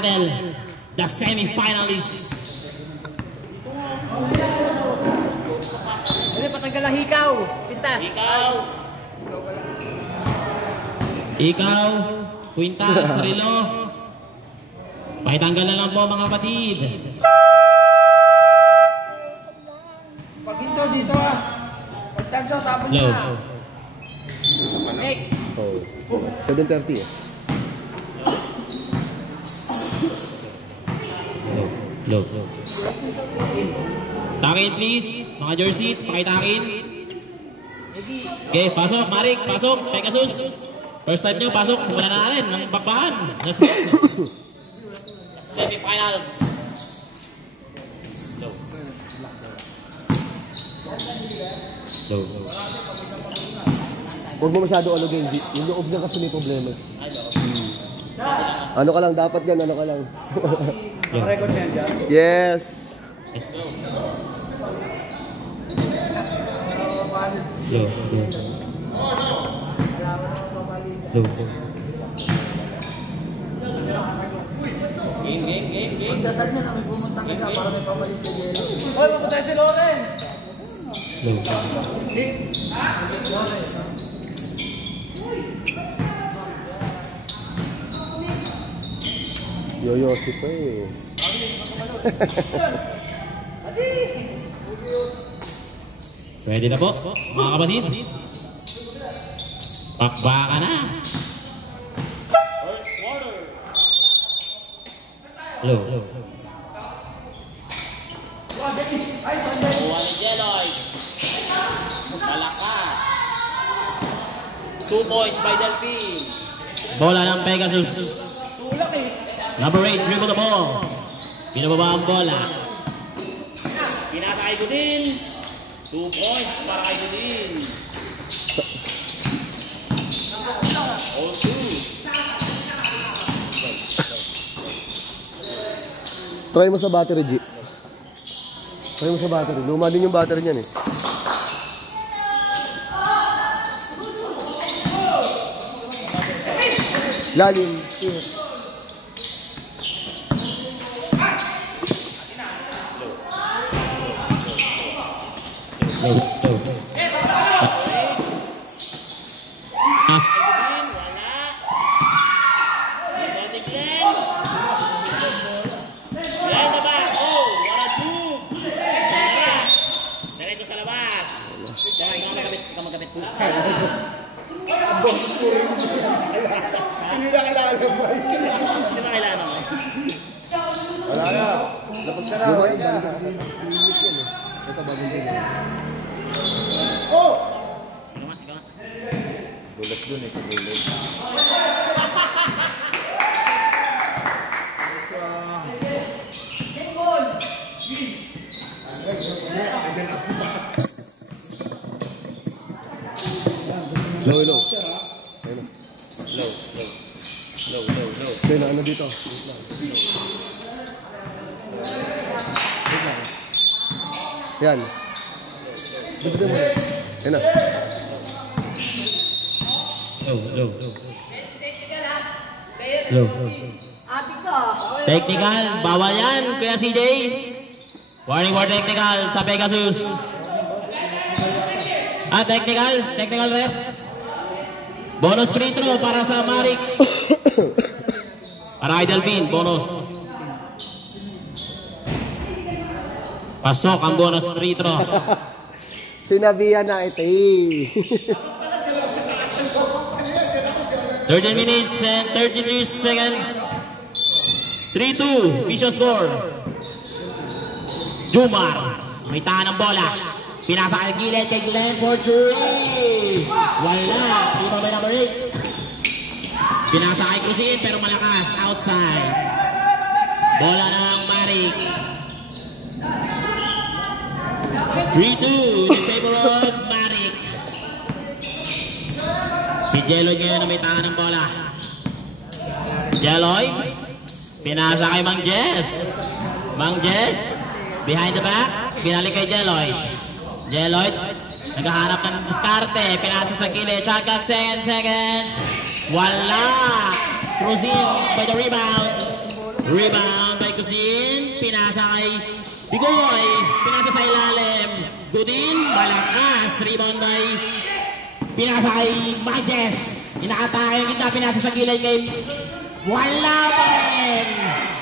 battle the semi-finalists. Patanggal ang hikaw. Pintas. Ikaw, Quintas, Rilo. Pakitanggal na lang po mga kapatid. Paghinto dito ah. Pagtanso, tapon Low. na. Oh, 7:30 eh. Low. Takin please, mga jersey, pakitakin. Okay, pasok, Marik, pasok, Pegasus. First time nyo, pasok, simulan na natin ng bakbakan. Let's go. Semi-finals. Low. Huwag mo masyado alugin. Yung loob niya kasi may problema. Ano ka lang, dapat gan, ano ka lang. Record niyan dyan. Yes! Let's go. Low. Game. Dasal niya na may pumunta ka para may pamalis sa yelo. Hoy, pumunta si Lawrence! Yoyosi pa eh. Pwede na po, mga kapatid. Pakbaka na. First quarter. Low. Buwan ni Jeloy. Malakas. 2 points by Delphine. Bola ng Pegasus. Number 8, dribble the ball. Binababa ang bola. Pinasa kay Godin. 2 points para kay Godin. All 2. Try mo sa battery, G. Try mo sa battery. Luma din yung battery niyan eh. Lalim. Hindi na kailangan ng mic. Hindi na kailangan mo. Wala na. Lapos ka na. Wala na. Ito bagong din. Oh! Dulas dun eh sa dulo. Low. Kaya ano dito? Yan. Dito mo. Yan na. Low. Technical, bawal yan, Kuya CJ. Warning for technical sa Pegasus. Technical rep. Bonus free throw para sa Marik. Para kay Delphine, bonus. Pasok ang bonus free throw. Sinabihan na ito eh. 13 minutes and 33 seconds. 3-2, official score. Jumar, may tahan ng bola. Pinasa kay gilid kay Glenn for 3. Wala, lima by number 8. Pinasa kay Crusin pero malakas, outside. Bola ng Marik. 3-2 in favor of Marik. Si Jeloy ngayon na may tahan ng bola. Jeloy, pinasa kay Mang Jess. Mang Jess, behind the back, binalik kay Jeloy. Jeloy, naghahanap ng diskarte, pinasa sa gilid, shot clock, seconds. Wala! Cruising by the rebound. Rebound by Kusin. Pinasa kay Bigoy. Pinasa sa ilalim. Godin. Malakas. Rebound by pinasa kay Majes. Inaatake kita. Pinasa sa gilay kay wala pa rin.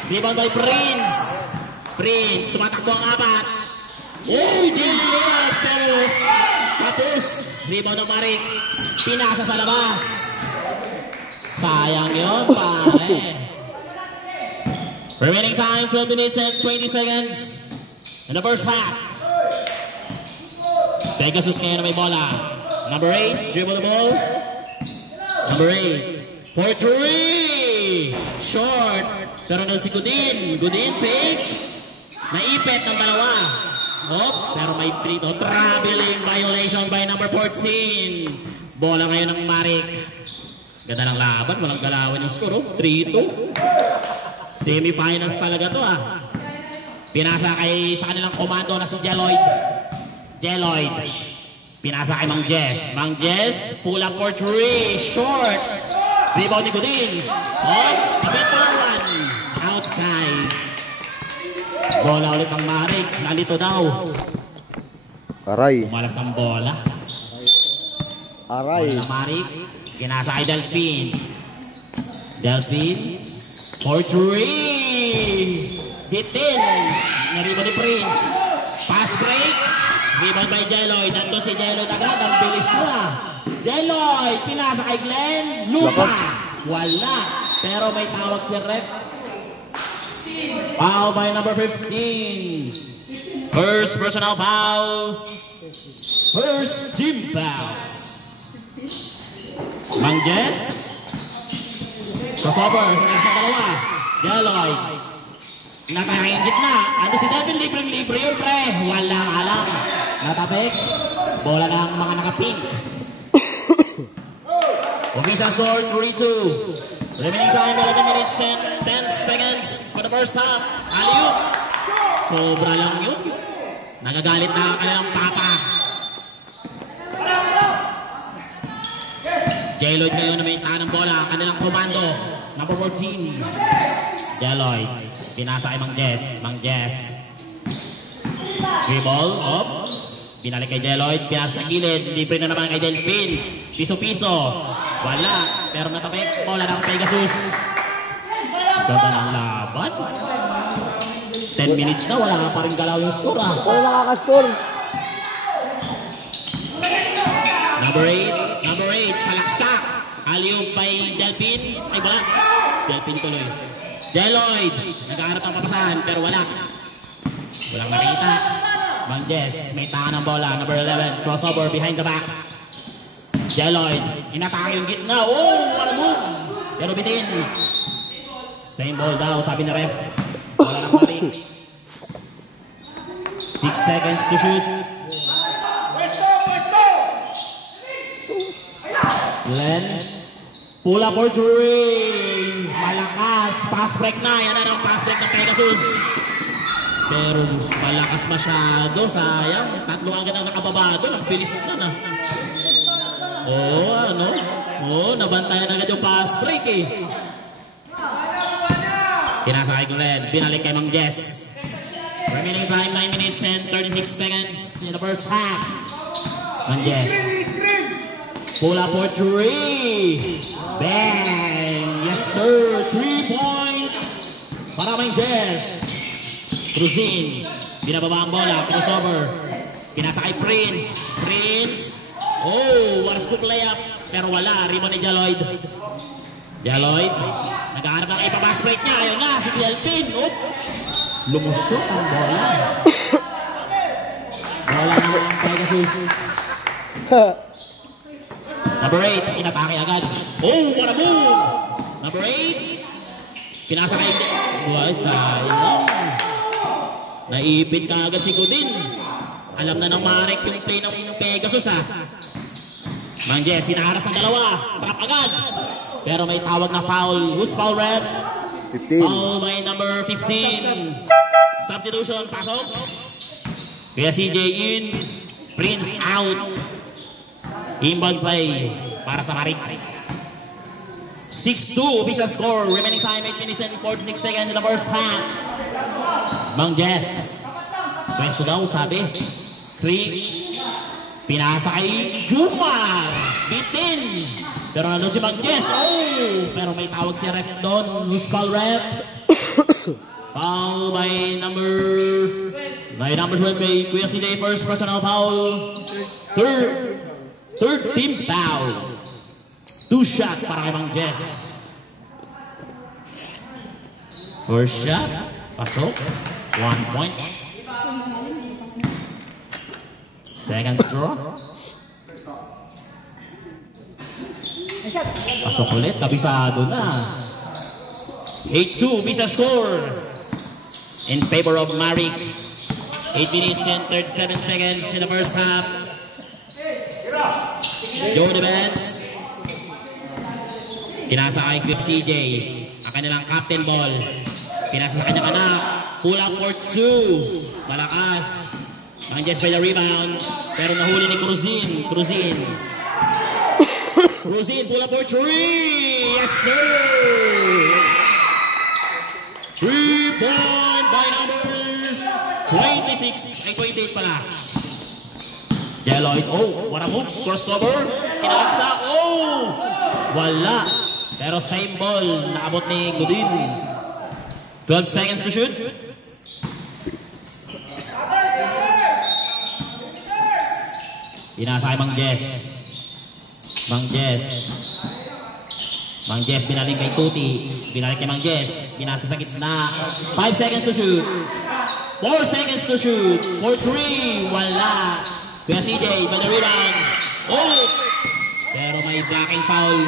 Rebound by Prince. Prince. Tumatakbo ang apat. Oh, Dillian. Pero tapos. Rebound ng Marik. Pinasa sa labas. Sayang yun, pare. Remaining time, 12 minutes and 20 seconds in the first half. Pegasus ngayon na may bola. Number 8, dribble the ball. Number 8, for 3. Short. Pero na si Godin. Godin, fake. Naipit ng dalawa. Oh, pero may free throw. Traveling violation by number 14. Bola ngayon ng Marik. Ganda ng laban, walang galawan yung score, oh. 3-2. Semi-finals talaga to, ah. Pinasa kay sa kanilang komando na si Jeloid. Jeloid. Pinasa kay Mang Jess. Mang Jess, pull up for 3. Short. Rebound ni Godin. Oh, kapit pa one. Outside. Bola ulit ng Marik. Nalito daw. Aray. Umalas ang bola. Aray. Bola ng Marik. Pinasa kay Delphine. Delphine. For 3. Bitin. Nariba ni Prince. Pass break. Rebound by Jeloid. Nandun si Jeloid agad. Ang bilis nila. Jeloid. Pinasa kay Glenn. Lupa. Wala. Pero may tawag si ref. Foul by number 15. First personal foul. First team foul. Mang Jess. Crossover. Nasa dalawa. Jeloid. Natake yung gitna. Ano si Devin? Libre yun, pre. Walang alam. Natapik. Bola ng mga naka-pink. Official score 3-2. Remaining time 11 minutes and 10 seconds for the first half. Alley-oop. Sobra lang yun. Nagagalit na ang kanilang papa. Jeloid ngayon na may tahan ng bola. Kanilang komando. Number 14. Jeloid. Pinasa kay Mang Jess. Mang Jess. Dribble. Up. Binalik kay Jeloid. Pinasa sa gilid. Libre na naman kay Delphine. Piso-piso. Wala. Pero natapik. Bola ng Pegasus. Ganda ng laban. 10 minutes na. Wala pa rin galaw yung score. Wala nakaka-score. Number 8. Number 8. Salaksak. Alley-oop by Delphine. Ay, wala. Delphine tuloy. Jeloid. Nag-aarap ang papasahan pero wala. Walang nakita. Mang Jess. May taka ng bola. Number 11. Crossover behind the back. Jeloid. Inatake yung gitna. Oh, what a move. Pero bitin. Same ball daw, sabi na ref. Bola ng Marik. 6 seconds to shoot. Glenn. Pull up for 3. Malakas. Pass break na. Yan na ang pass break ng Pegasus. Pero malakas masyado. Sayang. Tatlo agad ang nakababa doon. Ang bilis na na. Oh, ano? Oh, nabantayan agad yung pass break eh. Pinasa kay Glenn. Binalik kay Mang Jess. Remaining time 9 minutes and 36 seconds in the first half. Mang Jess. Pull up for 3. Bang! Yes sir! 3-point para Mang Jess. Cruzin. Binababa ang bola. Crossover. Pinasa kay Prince. Prince. Oh, what a scoop layup. Pero wala. Rebound ni Jeloid. Jeloid. Nag-aarap ng ipapass break niya. Ayun na, si Delphine. Oop. Lumusot ang bola. Bola ng Pegasus. Number 8. Inatake agad. Oh, what a move. Number 8. Pinasa kay Buhay, sayang. Naipit ka agad si Godin. Alam na ng Marik yung play ng Pegasus ha. Mang Jess, sinaharas ng dalawa. Trap agad. Pero may tawag na foul. Who's foul, ref? 15. Foul by number 15. Substitution, pasok. Kaya CJ in. Prince out. Inbound play para sa Marik. 6-2 official score. Remaining time 8 minutes and 46 seconds in the first half. Mang Jess. Pwesto daw sabi. 3. Pinasa kay Jumar. Bitin. Pero nandun si Mang Jess. Oh! Pero may tawag si ref doon. Who's call ref? Foul by number 12 by Kuya CJ. First personal foul. Third team foul. 2 shot para kay Mang Jess. First shot. Pasok. 1 point. Second throw. Pasok ulit. Kabisado na. 8-2. Bisa score. In favor of Marik. 8 minutes and 37 seconds in the first half. Jody Benz. Pinasa kay Chris CJ. Ang kanilang captain ball. Pinasa sa kanyang anak. Pull up for 2. Malakas. Mang Jess by the rebound. Pero nahuli ni Cruzin. Cruzin pull up for 3. Yes sir. 3-point by number 26. Ay 28 pala. Deloitte. Oh, what a move. Crossover. Sinalaksak. Oh! Wala. Pero same ball. Naabot ni Godin. 12 seconds to shoot. Pinasa kay Mang Jess. Mang Jess binalik kay Tuti. Binalik kay Mang Jess. Pinasa sa gitna. 5 seconds to shoot. 4 seconds to shoot. 4-3. Wala. Kuya CJ by the rebound. Oh! Pero may blocking foul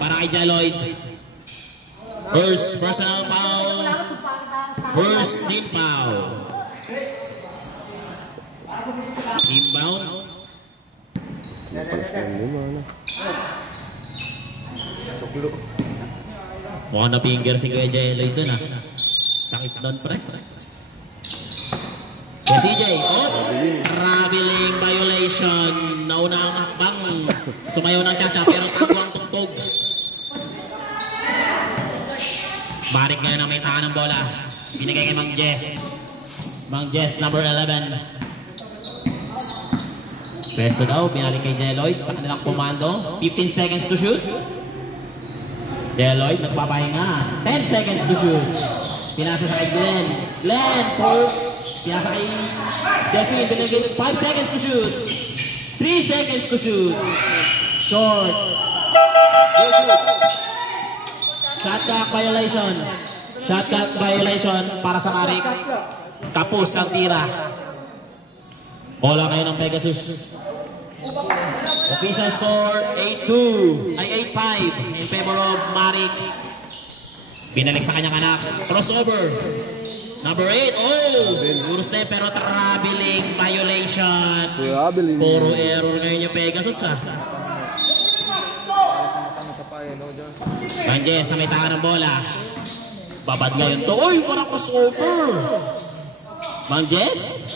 para kay Deloitte. First personal foul. First team foul. Inbound. Mukhang na-finger si Kuya Deloitte dun ah. Sakit doon pre. Kuya CJ, oh! Traveling violation. Nauna ang hakbang. Sumayaw ng tsa-tsa pero tago ang tugtog. Barik ngayon ang may taka ng bola. Binigay kay Mang Jess. Mang Jess, number 11. Peso daw, binalik kay Deloitte sa kanilang komando. 15 seconds to shoot. Deloitte nagpapahinga. 10 seconds to shoot. Pinasa sa kay Glenn. Pinasa kay Delphine. Binigay 5 seconds to shoot. 3 seconds to shoot. Short. Shot clock violation. Shot clock violation para sa Marik. Tapos ang tira. Bola kayo ng Pegasus. Official score 8-2 ay 8-5 in favor of Marik. Binalik sa kanyang anak. Crossover. Number 8. Oh! Puro step pero traveling violation. Puro error ngayon yung Pegasus ah. Mang Jess na may taka ng bola. Babad ngayon to. Uy! Parang crossover. Mang Jess.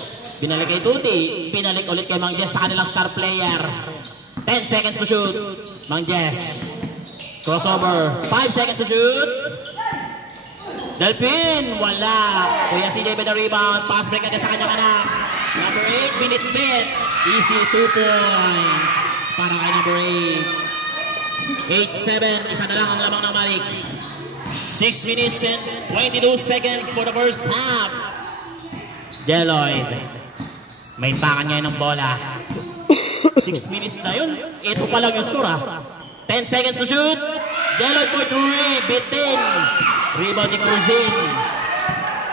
Binalik kay Tuti. Binalik ulit kay Mang Jess sa kanilang star player. 10 seconds to shoot. Mang Jess. Crossover. 5 seconds to shoot. Delphine. Wala. Kuya CJ by the rebound. Pass break agad sa kanyang anak. Number 8. Minute bet. Easy 2 points. Para kay number 8. 8-7. Isa na lang ang lamang ng Marik. 6 minutes and 22 seconds for the first half. Deloitte. May takan ngayon ng bola. 6 minutes na yun. Ito pa lang yung score ha. 10 seconds to shoot. Deloitte for 3. Bitin. Rebound ni Cruzin.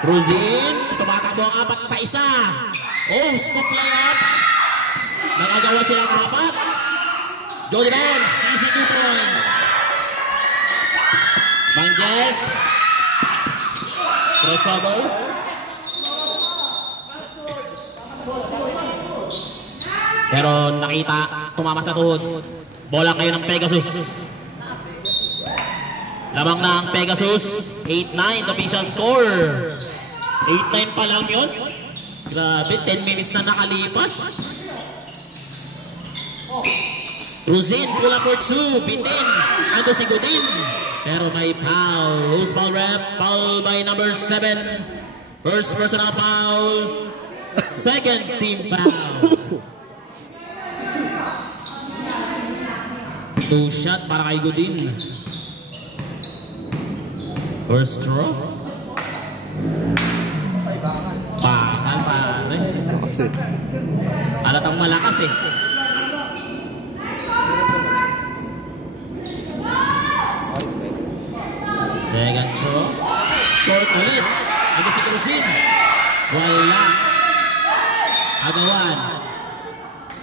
Cruzin. Tumatakbo ang 4 sa isa. Oh, scoop layup. Nagagawa silang 4. Jody Benz. Easy 2 points. Mang Jess. Crossover. Pero nakita, tumama sa tuhod. Bola kayo ng Pegasus. Lamang na ang Pegasus. 8-9 official score. 8-9 pa lang yun. Grabe, 10 minutes na nakalipas. Cruzin, pula for 2. Bitin. Ando si Godin. pero may foul. Who's foul rep? Foul by number 7. First personal foul. Second team foul. 2 shot para kay Godin. First throw. Bakal pare. Kasi. Halatang malakas eh. Second throw. Short ulit. Ito si Cruzin. Wala. Agawan.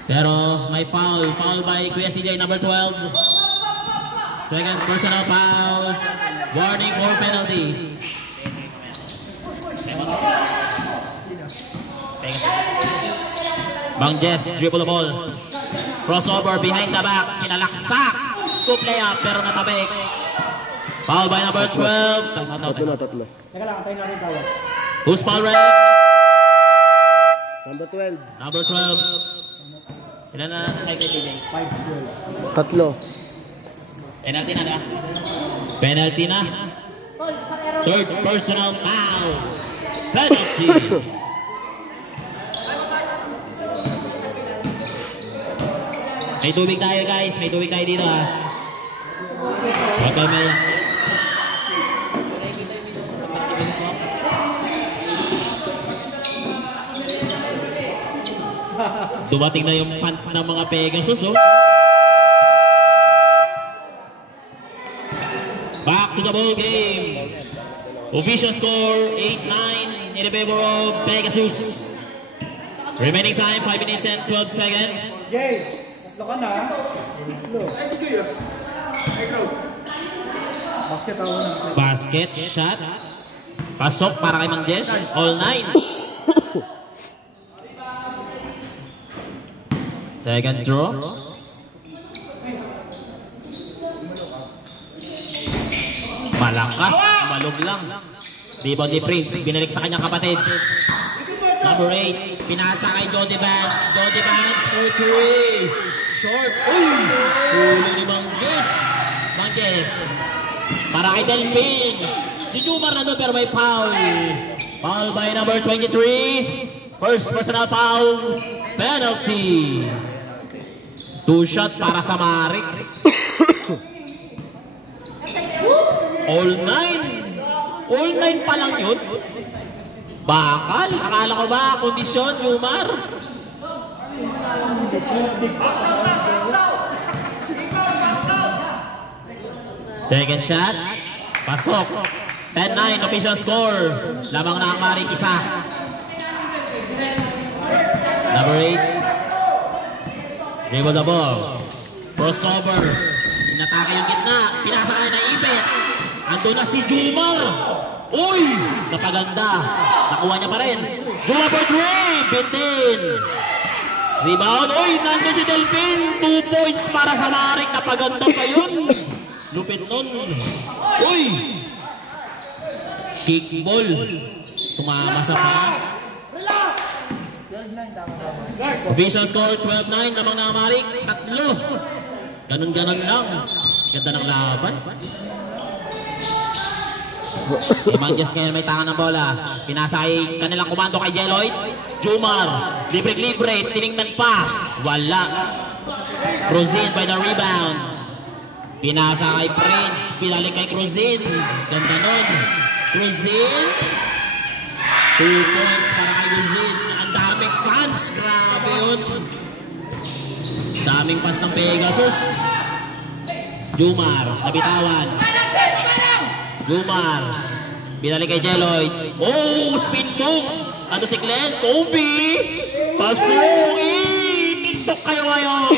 Pero may foul. Foul by Kuya CJ number 12. Second personal foul. Warning for penalty. Bang Jess, dribble the ball. Crossover behind the back. Sinalaksak. Scoop layup pero natabik. Foul by number 12. Tatlo. Teka lang, tayo natin tawag. Who's foul red? Number 12. Number 12. Ilan na kay TJ? 5-12. Tatlo. Penalty na. Penalty na. Third personal foul. Penalty. May tubig tayo guys. May tubig tayo dito ha. Okay, may... Dumating na yung fans ng mga Pegasus, oh. Back to the ball game. Official score 8-9 in favor of Pegasus. Remaining time 5 minutes and 12 seconds. Jay, tatlo ka na. Basket ako na. Basket shot. Pasok para kay Mang Jess. All 9. Second draw. Malakas, malog lang. Rebound ni Prince, binalik sa kanyang kapatid. Number 8, pinasa kay Jody Vance. Jody Vance for 3. Short. Uy! Huli ni Mang Jess. Mang Jess. Para kay Delphine. Si Jumar na doon pero may foul. Foul by number 23. First personal foul. Penalty. 2 shot para sa Marik. All 9. All 9 pa lang yun. Bakal. Akala ko ba kondisyon, Jumar? Second shot. Pasok. 10-9 official score. Lamang na ang Marik isa. Number 8. Dribble the ball. Crossover. Inatake yung gitna. Pinasa kayo na Ipet. Ando na si Jumar. Uy! Napaganda. Nakuha niya pa rin. Jumar for 3. Bitin. Rebound. Uy! Nando si Delphine. 2 points para sa Marik. Napaganda pa yun. Lupit nun. Uy! Kickball. Tumama sa paa. Official score 12-9 namang na Marik. 3. Ganun-ganun lang. Ganda ng laban. Mang Jess ngayon may tangan ng bola. Pinasa kay kanilang komando kay Jeloid. Jumar. Libre-libre. Tinignan pa. Wala. Cruzin by the rebound. Pinasa kay Prince. Pinalik kay Cruzin. Ganda nun. Cruzin. 2 points para kay Cruzin. Ang daming fans. Grabe yun. Daming fans ng Pegasus. Jumar. Nabitawan. Jumar. Binalik kay Jeloid. Oh! Spin move. Ano si Glenn? Kobe. Pasungin. TikTok kayo ngayon.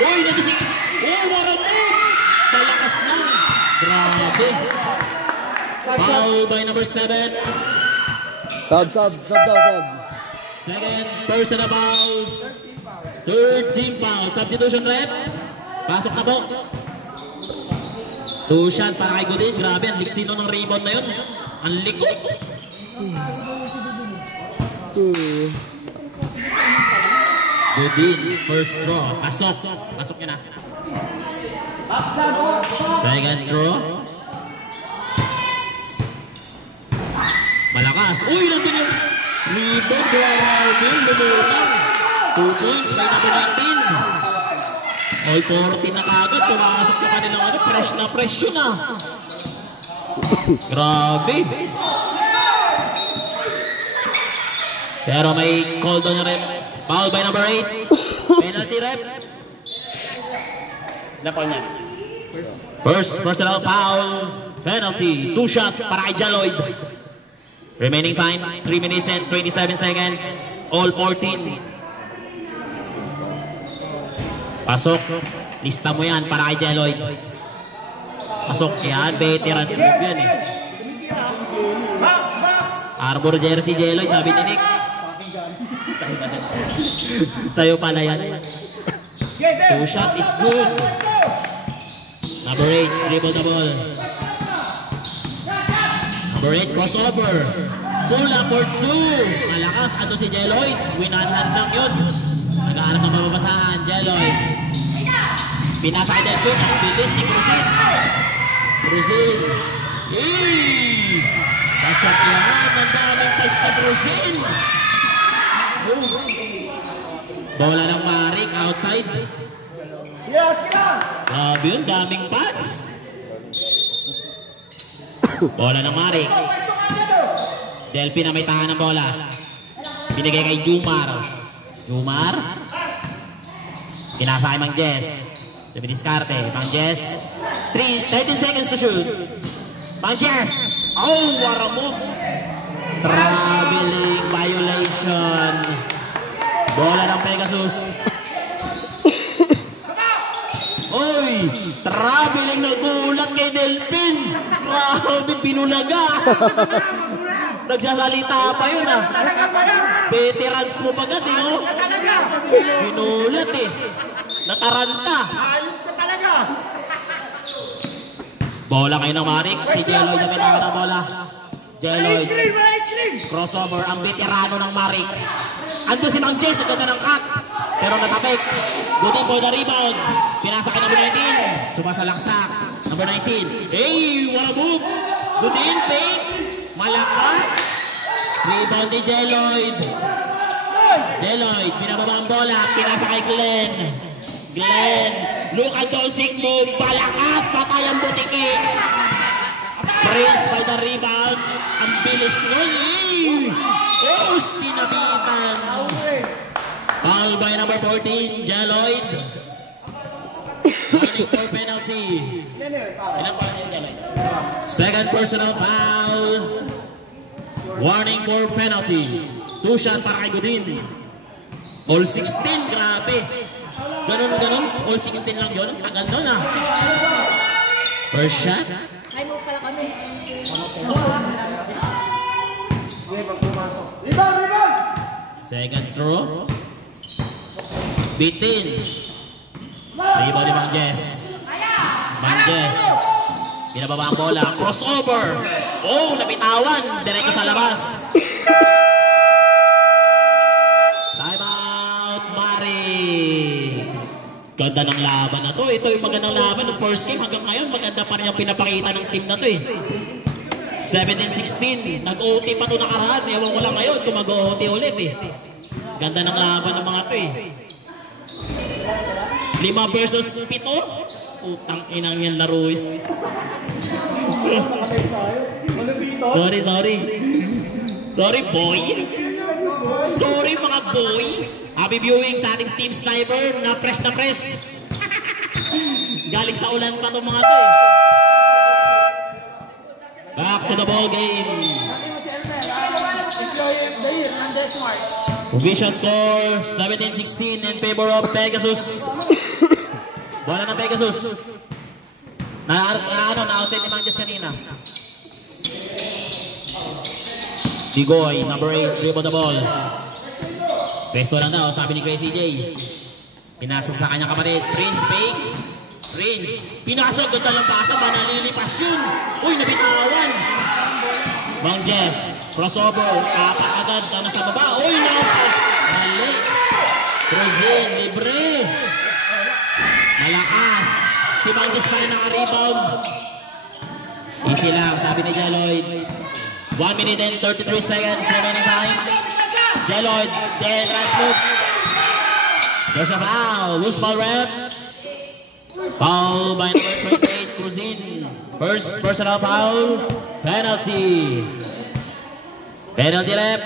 Uy! Nagising. Oh! Waramot. Malakas lang. Grabe. Foul by number 7. Sub daw. Second personal foul. Third team foul. Substitution rep. Pasok na po. 2 shot para kay Godin. Grabe, ang liksino ng rebound na yun. Ang likod. Godin, first draw. Pasok. Pasok niya na. Second throw. Malakas. Uy, nandun yung rebound. Grabe, lumutang. 2 points by number 19. Oy, 14 na kagad. Pumasok na kanilang ano. Fresh na fresh yun ah. Grabe. Pero may call doon na rin. Foul by number 8. Penalty rep. Napal niya. First personal foul. Penalty. 2 shot para kay Jaloid. Remaining time 3 minutes and 27 seconds. All 14. Pasok. Lista mo yan para kay Jaloid. Pasok yan. Veterans move yan eh. Arbor jersey Jaloid. Sabi ni Nick. Sa'yo pala yan. 2 shot is good. Number 8, dribble the ball. Number 8, crossover. Pull up for 2. Malakas, ano si Jaloid? Winanhan lang yun. Nag-aarap ng mababasahan, Jaloid. Pinasa kay Delpin, ang bilis ni Cruzin. Cruzin. Pasok yan, ang daming touch na Cruzin. Bola ng Marik, outside. Grabe yun, daming pads. Bola ng Marik. Delphi na may tahan ng bola. Binigay kay Jumar. Jumar. Pinasa kay Mang Jess. Diskarte. Mang Jess. 13 seconds to shoot. Mang Jess. Oh, what a move. Traveling violation. Bola ng Pegasus. Oy, traveling nagulat kay Delphin. Grabe, pinulaga. Nagsasalita pa yun ah. Veterans mo pagad eh, no? Pinulat eh. Nataranta. Bola kayo ng Marik. Si Jeloid na pinaka ng bola. Jeloid. Crossover, ang veterano ng Marik. Ando si Mang Jess, ang ganda ng cut. Pero natapik. Good for the rebound. Pinasa kay number 19. Sumasalaksak. Number 19. Hey, what a move. Good in, fake. Malakas. Rebound ni Jeloid. Jeloid, pinababa ang bola. Pinasa kay Glenn. Glenn. Luka Dolcic move. Malakas. Patay ang butiki. Prince by the rebound. Ang bilis nun. Oh, sinabitan. Foul by number 14, Jaloid. Warning for penalty. Second personal foul. Warning for penalty. 2 shot para kay Godin. All 16, grabe. Ganun. All 16 lang yun. Tagal nun ah. First shot. Ay mo pala kami. Second throw. Bitin. Rebound ni Mang Jess. Mang Jess. Pinababa ang bola. Crossover. Oh, napitawan. Diretso sa labas. Time out, Mari. Ganda ng laban na to. Ito yung magandang laban ng first game. Hanggang ngayon, maganda pa rin yung pinapakita ng team na to eh. 17-16. Nag-OT pa ito nakaraan. Ewan ko lang ngayon kung mag-OT ulit eh. Ganda ng laban ng mga to eh. 5 versus 7. Putang inang yan laro yun. Sorry boy. Sorry mga boy. Happy viewing sa ating Team Sniper na press. Galing sa ulan pa itong mga to eh. Back to the ball game. Official score 17-16 in favor of Pegasus. Bola ng Pegasus. Na-outside ni Mang Jess kanina. Tigoy, number 8, dribble the ball. Pesto lang daw, sabi ni Kuya CJ. Pinasa sa kanyang kapatid. Prince fake. Prince. Pinasok, ganda ng pasa. Manalilipas yun. Uy, nabitawan. Mang Jess. Crossover. Apat agad. Nasa baba. Uy, napat. Mali. Cruzin. Libre. Malakas. Si Manggis pa rin naka-rebound. Easy lang, sabi ni Jeloid. 1 minute and 33 seconds remaining time. Jeloid, then last move. There's a foul. Loose ball rep. Foul by number 28, Cruzin. First personal foul. Penalty. Penalty rep.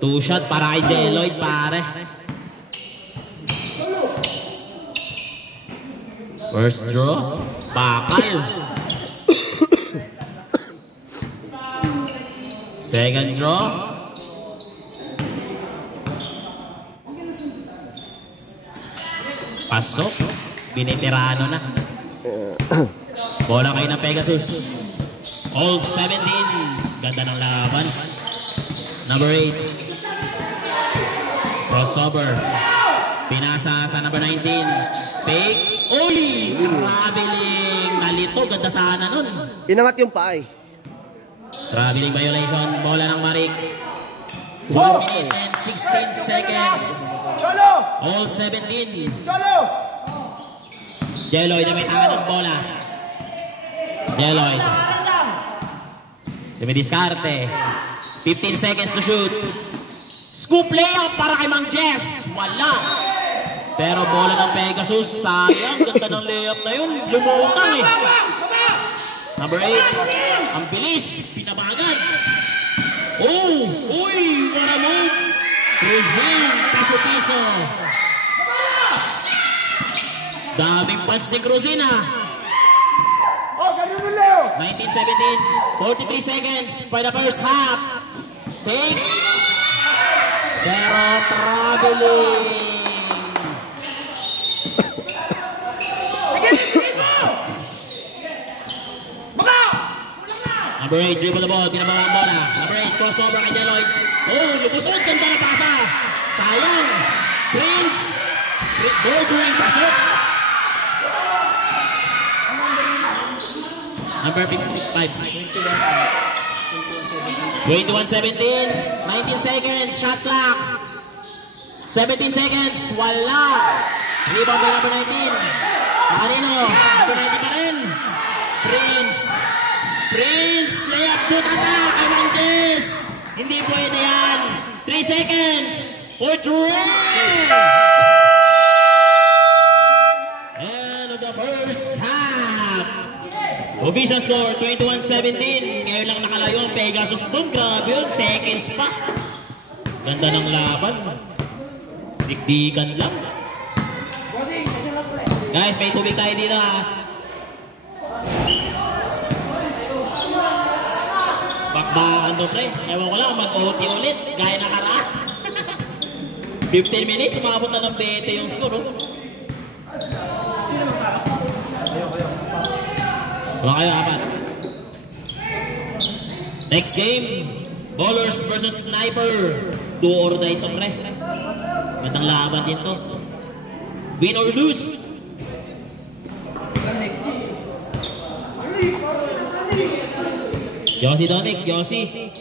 2 shot para kay Jeloid, pare. First draw. Bakal. Second draw. Pasok. Binitirano na. Bola kayo ng Pegasus. All 17. Ganda ng laban. Number 8. Crossover. Pinasa sa number 19. Fake. Uy! Traveling. Nalito. Ganda sana nun. Inangat yung paay. Traveling violation. Bola ng Marik. 1 minute and 16 seconds. All 17. Jeloid na may tangan ng bola. Jeloid. Dumidiskarte. 15 seconds to shoot. Scoop layup para kay Mang Jess. Wala. Pero bola ng Pegasus. Sayang. Ganda ng layup na yun. Lumutang eh. Number 8. Ang bilis. Pinabagad. Oh! Uy! What a move! Cruzin. Piso-piso. Daming punch ni Cruzin ah. 19-17. 43 seconds by the first half. Take. Pero traveling. Number 8, dribble the ball. Pinababa ang bola. Number 8, crossover kay Jeloid. Oh, lukusod. Ganda na pasa. Sayang. Prince. Bouldering pasok. Number 55. 21-17. 19 seconds. Shot clock. 17 seconds. Wala. Rebound by number 19. Nakanino. Number 19 pa rin. Prince. Prince. Layup. Butata. Kay Manggis. Hindi pwede yan. 3 seconds. Fourth round. End of the first half. Official score, 21-17. Ngayon lang nakalayo ang Pegasus doon. Grabe yun, seconds pa. Ganda ng laban. Dikdikan lang. Guys, may tubig tayo dito ha. Bakbakan to pre. Ewan ko lang, mag-OT ulit. Gaya nakaraan. 15 minutes, umabot na ng 20 yung score. Huwag kayo, apat. Next game, Ballers versus Sniper. Do or die ito, pre. Magandang laban din to. Win or lose. Yossi Donic, Yossi.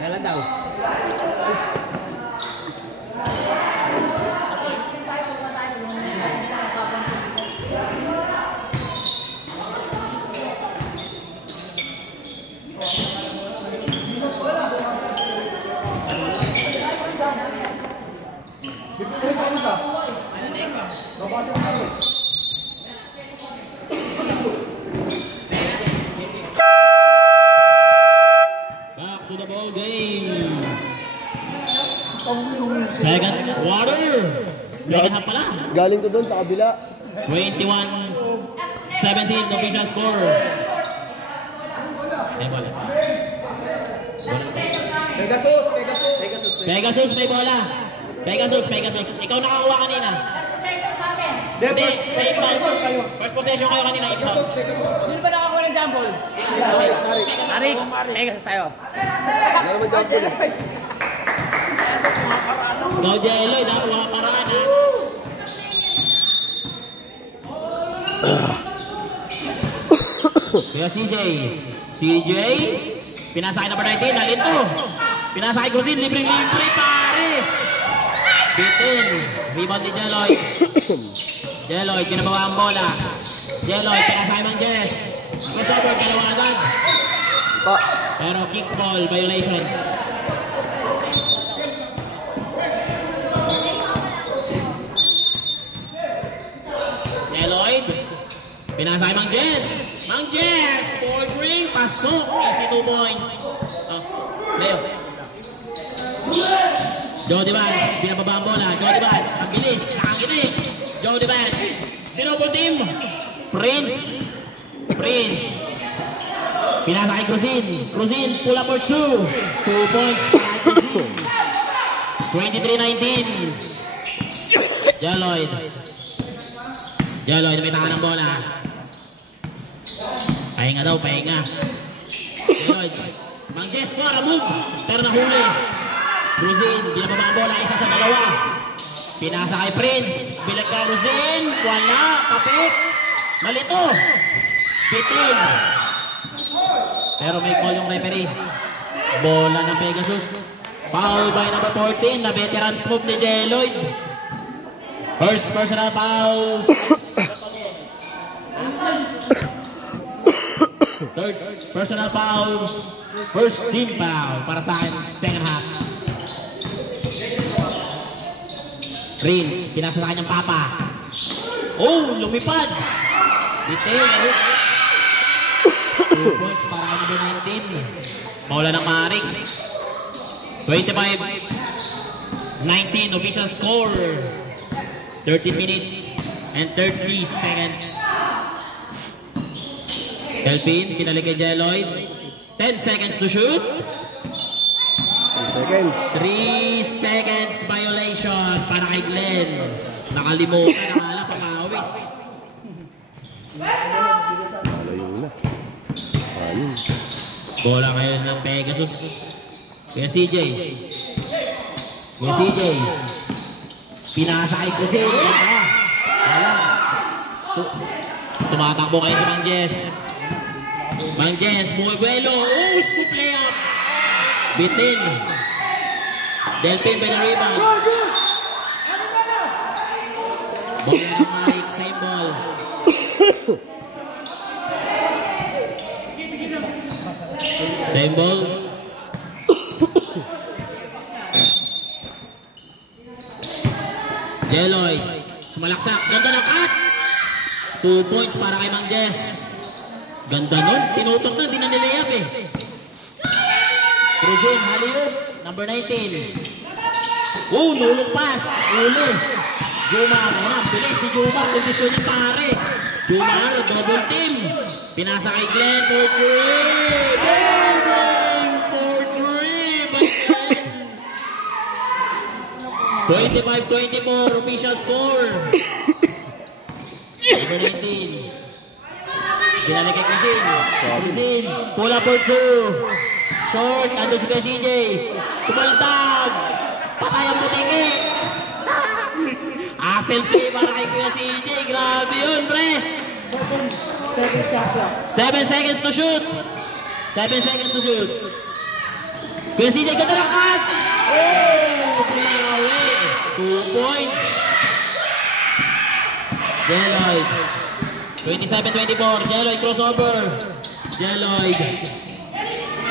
Nalan daw. Back to the ball game. Second quarter. Second half pala. Galing ko doon sa kabila. 21-17 official score. Ay, wala. Pegasus. Pegasus may bola. Pegasus. Ikaw nakakuha kanina. Hindi, sa inbound. First possession kayo kanina, inbound. Sino ba nakakuha ng jump ball? Arik. Pegasus tayo. Wala naman jump ball eh. Go Jeloy, dapat mga paraan ha. Kaya CJ, pinasa kay number 19, nalito. Pinasa kay Cruzin, libre pare. Bitin, rebound ni Jeloy. Jeloy, kinabawa ang bola. Jeloy, pinasa kay Mang Jess. Crossover, kalawa agad. Pero kickball violation. Jeloy, pinasa kay Mang Jess. Mang Jess, forward ring, pasok. Easy 2 points. Leo. Jody Vance, binababa ang bola. Jody Vance, ang bilis, nakakinig. Jody Vance, tinopol team. Prince. Pinasa kay Cruzin, pull up for 2. 2 points. 23-19. Jeloy, may takan ng bola. Pahinga daw. Jeloy, Mang Jess, para move. Pero nahuli. Cruzin, binababa ang bola, 1-2. Pinasa kay Prince. Bilag ka Cruzin. Wala, kapit. Malito. Bitin. Pero may call yung referee. Bola ng Pegasus. Foul by number 14. Na veterans move ni Jeloy. First personal foul. Third personal foul. First team foul para sa akin, second half. Prince, pinasa sa kanyang papa. Oh, lumipad. Bitin. 2 points para kay number 19. Paula ng Marik. 25-19 official score. 13 minutes and 30 seconds. Kelvin, pinalik kay Jeloy. 10 seconds to shoot. 3 seconds violation para kay Glenn. Nakalimutan, nakala pamawis. Bola ngayon ng Pegasus. Kaya CJ. Pinasa kay Cruzin. Wala. Tumatakbo kayo si Mang Jess. Buwelo. Oh, scoop layup. Bitin. Delphin by the rebound. Bola ng Marik. Same ball. Same ball. Jeloy, sumalaksak. Ganda ng cut. 2 points para kay Mang Jess. Ganda nun. Tinutok na, di na nilayap eh. Cruzin, Hollywood, number 19. Oh, nulog pass. Uli. Jumar, yan ang bilis ni Jumar. Kondisyon niya pare. Jumar, double team. Pinasa kay Glenn for 3. Bang! For 3. 25-24 official score. Number 19. Pinalik kay Cruzin. Pull up for 2. Short. Ando si CJ. Tumaltag. Patay ang putingi. Hassle play para kay Kuya CJ. Grabe yun, pre. 7 seconds to shoot. 7 seconds to shoot. Kuya CJ, ganda ng cut. Oh, pumawi. 2 points. Jeloid. 27-24. Jeloid crossover. Jeloid.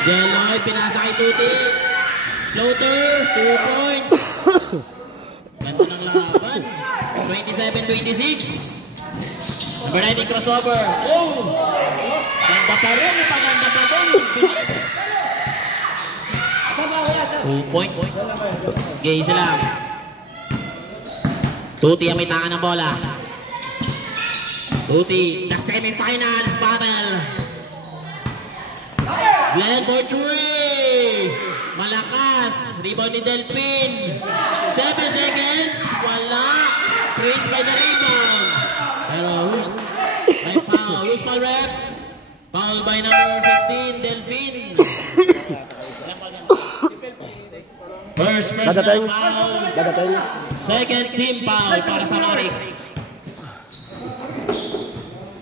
Jeloid, pinasa kay Tuti. Floater, 2 points. Ganda ng laban. 27-26. Number 19 crossover. Oh! Ganda pa rin. Napaganda pa din. Bilis. 2 points. Okay, isa lang. Tuti ang may taka ng bola. Tuti, the semifinals battle. Glenn for 3. Malakas. Rebound ni Delphin. 7 seconds. Wala. Prince by the rebound. Pero, by foul. Who's foul rep? Foul by number 15, Delphin. First personal foul. Second team foul para sa Marik.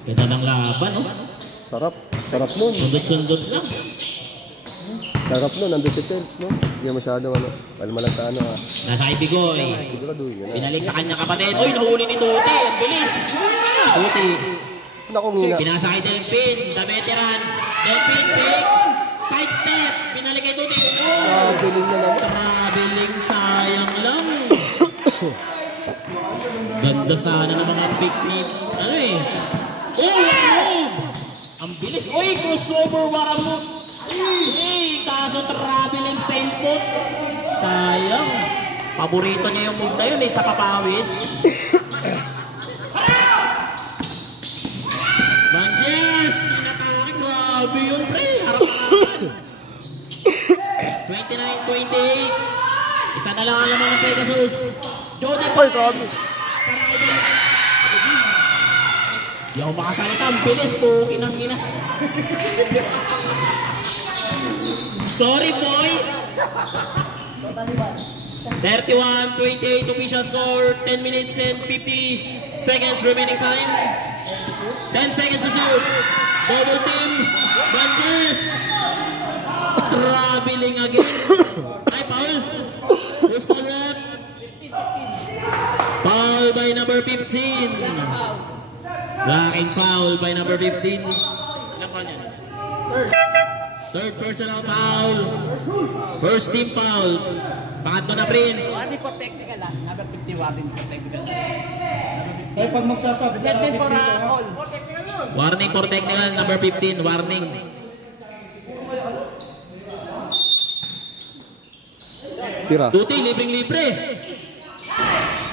Ganda ng laban, oh. Sarap. Sarap nun. Sundot-sundot lang. Sarap nun. Nandun si Tels, no? Hindi masyadong ano. Palma lang sa ano, ha. Nasa Ibigoy. Sigurado yun, ha. Pinalik sa kanya kapatid. Uy, nahuli ni Tuti. Ang bilis. Tuti. Naku, ngina. Pinasa kay Delphin. The veterans. Delphin, pick. Side step. Pinalik kay Tuti. Oh! Traveling na naman. Traveling. Sayang lang. Ganda sana ng mga pick ni... Ano eh? Oh, what a move! Ang bilis. Uy, crossover, what a move! Uy, kaso traveling same foot. Sayang. Paborito niya yung move na yun eh, sa papawis. Banjes! Inatake, grabe yun, pre. Harap-harapan. 29-28. Isa na lang ang lamang ng Pegasus. Jody Ay, grabe. Di ako makasalita, ang bilis po, kinang-ina. Sorry, boy. 31-28 official score, 10 minutes and 50 seconds remaining time. 10 seconds to shoot. Double team, Banjes. Traveling again. Ay, foul. Who's foul rep? Foul by number 15. Blocking foul by number 15. Third personal foul. First team foul. Pangatlo na Prince. Warning for technical ah. Number 50 warning for technical. Kaya pag magsasabi sa Set for all. Warning for technical number 15. Warning. Tira. Tuti, libreng-libre.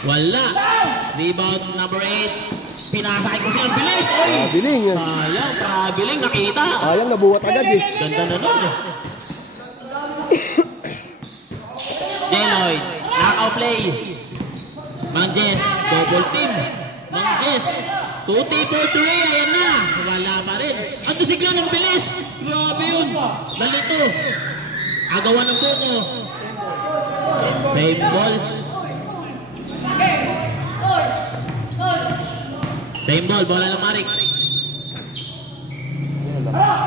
Wala. Rebound number 8. Pinasakay ko siya. Bilis! Oy! Traveling. Sayang, traveling. Nakita. Ayang nabuhat agad, eh. Ganda na nun. Jeloid. Knockout play. Manjes. Double team. Manjes. Tuti for 3. Ayan na. Wala pa rin. At si Glenn ang bilis. Grabe yun. Dalito. Agawan ng buko. Same ball. Same ball. Bola ng Marik.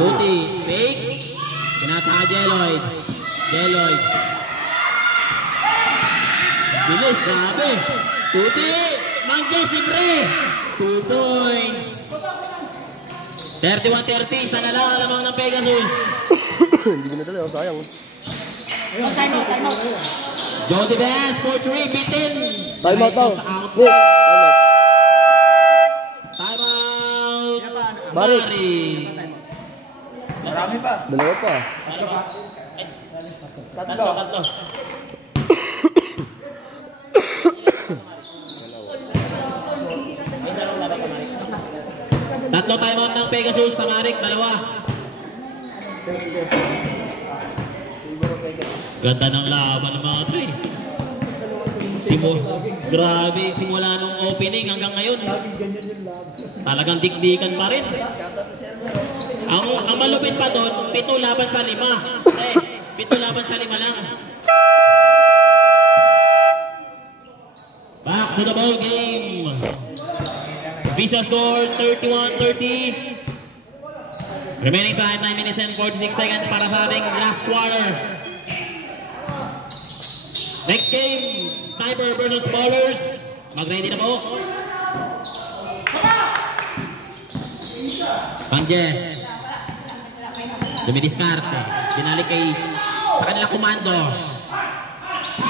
Tuti. Fake. Pinataka Jeloid. Jeloid. Bilis. Grabe. Tuti. Manjes libre. 2 points. 31-30. Isa na lang alamang ng Pegasus. Hindi ko na dali. Oh, sayang. Time out. Jody Vance for 3. Bitin. Time out daw. Outside. Time out. Time out. Marik. Marami pa. Dalawa pa. Tatlo. Tatlo time out ng Pegasus sa Marik. Dalawa. Ganda ng laban ng mga ito eh. Grabe, simula nung opening hanggang ngayon. Talagang dikdikan pa rin. Ang malupit pa doon, 7 laban sa 5. 7 laban sa 5 lang. Back to the ball game. Official score 31-30. Remaining time 9 minutes and 46 seconds para sa ating last quarter. Next game, Sniper versus Ballers. Mag-ready na po. Pangjes. Dumidiscard. Binalik kay sa kanila komando.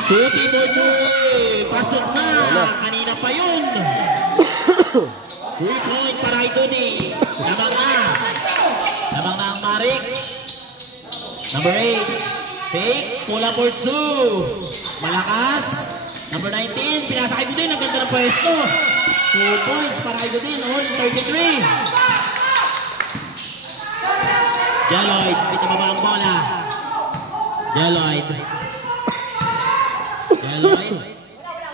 Tuti for three. Pasok na. Kanina pa yun. 3-point para kay Tuti. Labang na. Labang na ang Marik. Number 8. Fake. Pula for two. Malakas. Number 19. Pinasa kay Godin. Ang ganda ng pwesto. 2 points para kay Godin. On 33. Jeloid. Dito baba ang bola. Jeloid. Jeloid.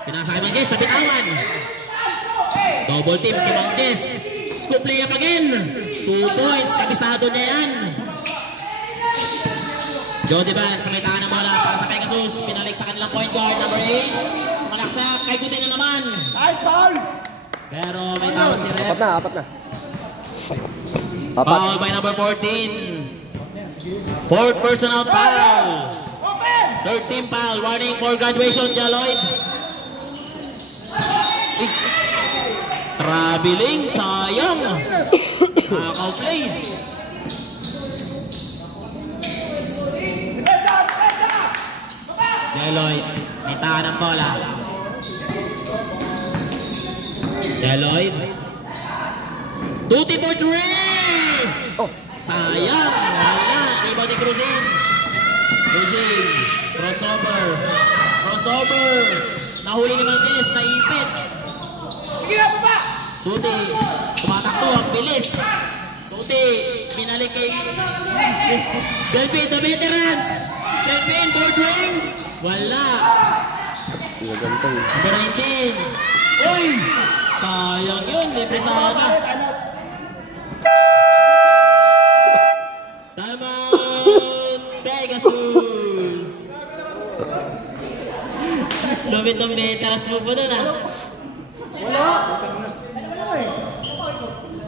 Pinasa kay Mangges. Nabitawan. Double team kay Mangges. Scoop layup again. 2 points. Kabisado na yan. Jody Vance, may tahan ng bola para sa Pegasus. Pinalik sa kanilang point guard, number 8. Sumalaksak, kay Godin na naman. Nice foul! Pero may tawag si Rep. Apat na. Foul by number 14. Fourth personal foul. Third team foul. Warning for graduation, Jaloid. Traveling, sayang. Nakaw play. Jeloid, may tahan ng bola. Jeloid. Tuti for three! Oh. Sayang! Wala! Rebound ni Cruzin. Cruzin. Crossover. Crossover. Nahuli ni Mangges. Naipit. Tuti. Tumatakbo. Ang bilis. Tuti. Binalik kay Delphin, the veterans. Delphin, board ring. Wala. Gagantong. Number 19. Uy! Sayang yun. Libre sana. Timeout! Pegasus! Lumit ng veterans mo po nun ah.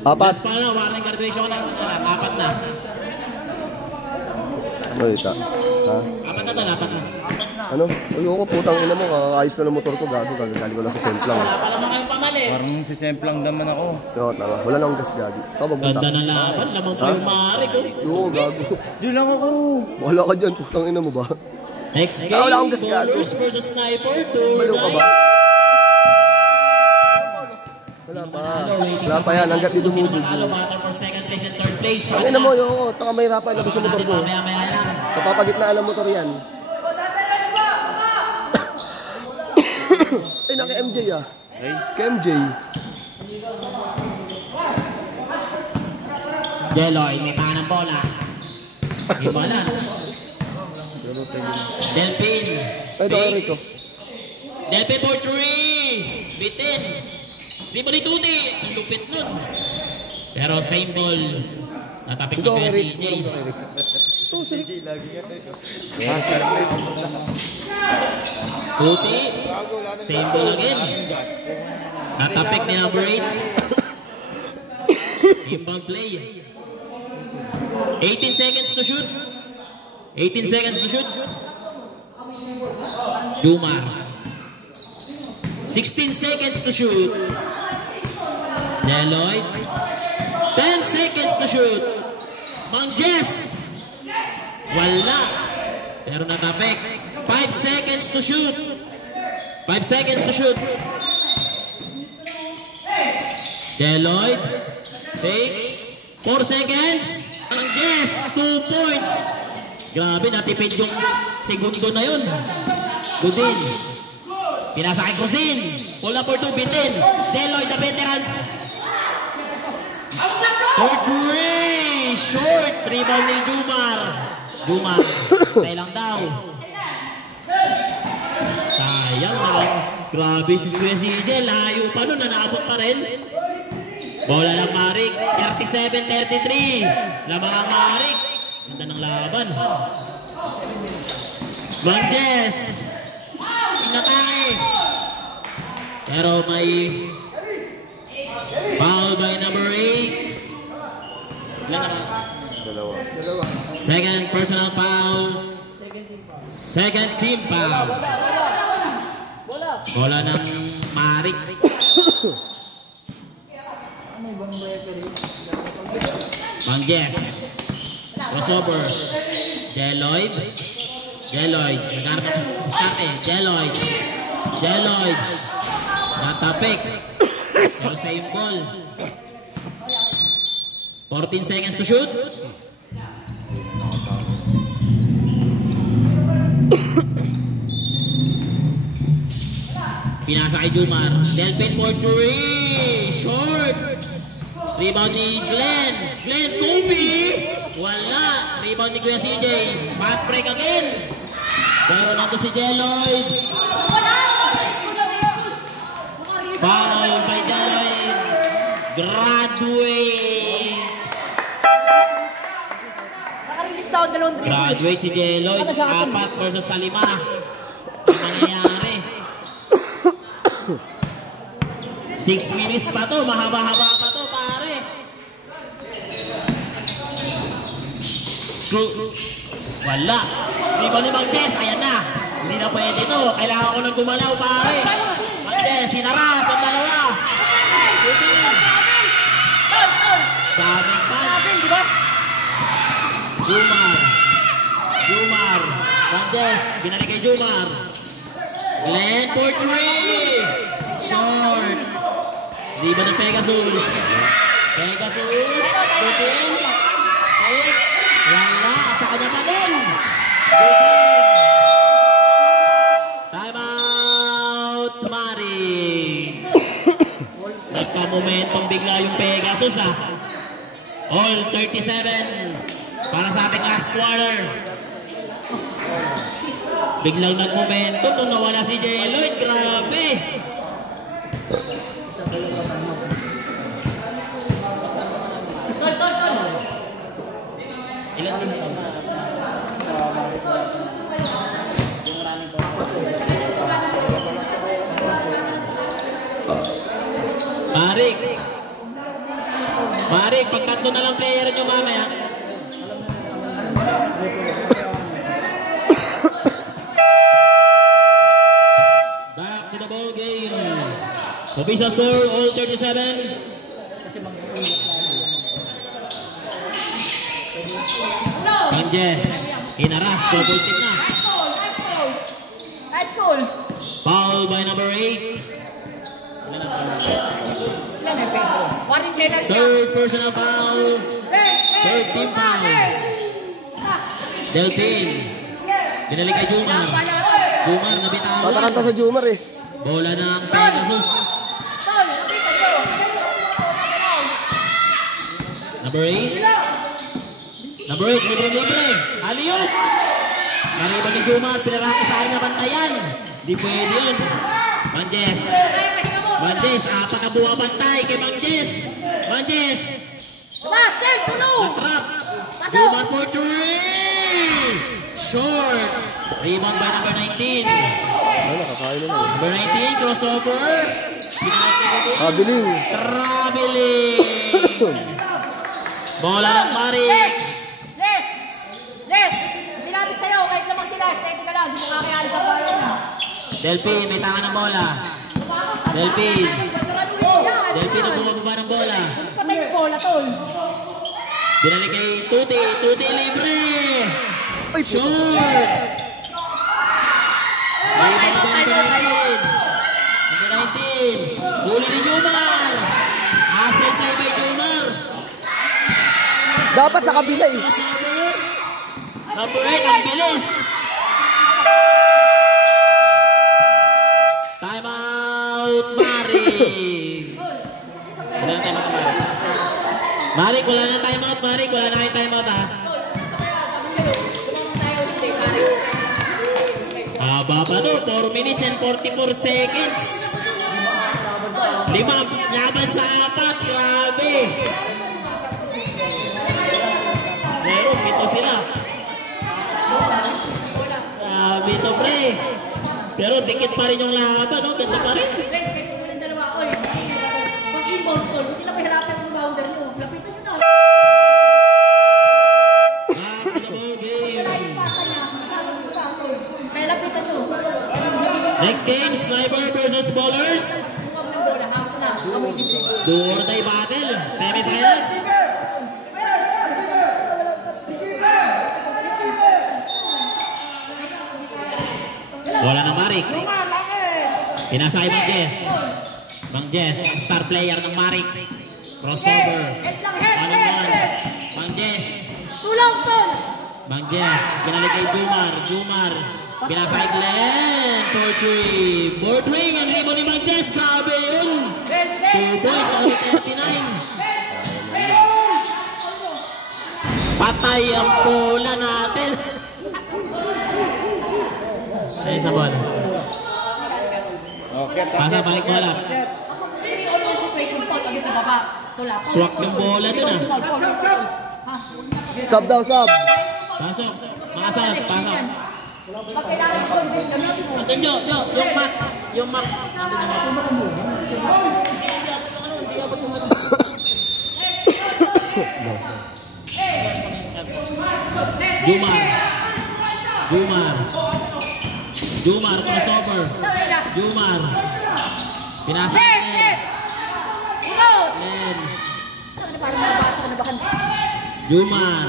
Apat. Last pa na, warning graduation na. Apat na. Ano ita? Ha? Apat na tala, apat na. Ano? Ayoko, putang ina mo. Kakayos na ng motor ko. Gago. Gagagali ko lang sa semplang. Wala pa naman kayong pamali. Parang si Semplang daman ako. Yo, tama. Wala lang gas gagi. Ikaw ba Ganda ng laban, lamang pa yung maaari ko. Yo, gago. Di lang ako. Wala ka dyan. Putang ina mo ba? Next game, Wala akong gasgado. Ballers versus Sniper, Balo ka ba? Wala pa. Wala pa yan. Hanggat dito Sino hubog manalo, mo. battle for second place and third place. Ang ina mo, yo. Taka may hirapan. Labas yung motor ko. Mamaya-maya lang. Kapapagitnaan ng motor yan. Ay, naka-MJ ah. Ka-MJ. Jeloid, may tahan ng bola. Ibalan. Delphin. Ay, ito, Eric ko. Delphin for three. Bitin. Di mo ni Tuti. Ang lupit nun. Pero same ball. Natapik Ito, na kaya si Eric. EJ. Ito, si Tuti. Same ball again. Natapik ni number 8. Inbound play. 18 seconds to shoot. 18 seconds to shoot. Dumar. 16 seconds to shoot. Jeloid. 10 seconds to shoot. Mangjes. Wala. Pero natapik. 5 seconds to shoot. 5 seconds to shoot. Jeloid. Take. 4 seconds. Mangjes. 2 points. Grabe, natipid yung segundo na yun. Godin. Pinasa kay Cruzin. Pula for 2, bitin. Jeloid, the veterans. For 3. Short. Rebound ni Jumar. Jumar. Tayo lang daw. Sayang lang. Grabe si Kuya CJ. Layo pa nun. Nanaabot pa rin. Bola ng Marik. 37-33. Lamang ang Marik. Ganda ng laban. Mangjes. Inatake. Pero may foul by number 8. Dalawa. Second personal foul. Second team foul. Bola ng Marik. Mangges. Crossover. Jeloid. Diskarte. Jeloid. Natapik. Pero same ball. 14 seconds to shoot. Pinasa kay Jumar. Delphin for 3. Short. Rebound ni Glenn. Kobe. Wala. Rebound ni Kuya CJ. Pass break again. Pero nandito si Jeloid. Foul by Jeloid. Graduate si Jeloid. 4 versus 5. Ang mangyayari. 6 minutes pa to. Mahaba-haba pa to, pare. Wala. Rebound ni Mangges. Ayan na. Hindi na pwede to. Kailangan ko nang gumalaw, pare. Mangges, sinaras ang dalawa. Putin. Daming pan. Jumar. Mangges. Binalik kay Jumar. Glenn for 3. Short. Rebound ng Pegasus. Putin. Wala. Sa kanya pa din. Time out. Mari. Nagka-momentum bigla yung Pegasus ah. All 37 para sa ating last quarter. Biglang nag-momentum kung nawala si Jeloid. Grabe. Marik, pag tatlo na lang player nyo mamaya. Back to the ball game. Official score, all 37. Mangges, inaras, double tip na. High school. Foul by number 8. Third personal foul. Third team foul. Delphin. Binalik kay Jumar. Jumar nabitawan. Patakanta sa Jumar eh. Bola ng Pegasus. Number 8. Number 8, libre. Aliyot. Nariban ni Jumar. Pinaraki sa akin na bantayan. Di pwede yun. Mangges. Apat na buha bantay kay Mangges. Natrap. Jumar for 3. Short. Rebound by number 19. Nakakain na. Number 19, crossover. Traveling. Bola ng Marik. Sinabi sa'yo, kahit lamang sila, steady ka lang, di mo kakayali sa bayan. Delphin, may tangan ng bola. Delphin ang bumababa ng bola. Patay yung bola, tol. Binalik kay Tuti libre. Short. Rebound by number 19. Huli ni Jumar. Asset play by Jumar. Dapat sa kabila eh. Number 8, ang bilis. Time out, Marik. Marik, wala na time out, Marik. Wala na kayo time out, ha? Haba pa to, 4 minutes and 44 seconds. 5 laban sa 4, grabe. Meron, 7 sila. Grabe to, pre. Pero dikit pa rin yung laban, no? Ganda pa rin. Next game, Sniper versus Ballers. Huwag ng bola, hawak na. Kamay dito. Do or die battle, semifinals. Wala na Marik. Pinasa kay Mang Jess. Mang Jess, ang star player ng Marik. Crossover. One on one. Mang Jess. Tulong, tol! Mang Jess, pinalik kay Jumar. Jumar, pinasa kay Glenn. 4-3. Board wing, ang ribo ni Mang Jess. Grabe yun. 2 points on 39. Patay ang bola natin. Ay, sa bola. Pasa, balik bola. Swak yung bola dun ah. Sub daw, sub. Pasok. Mga sub, pasok. Nandun yung mat. Yung mat. Nandun yung mat. Jumar. Jumar. Jumar, crossover. Jumar. Pinasa kay Glenn. Glenn. Jumar.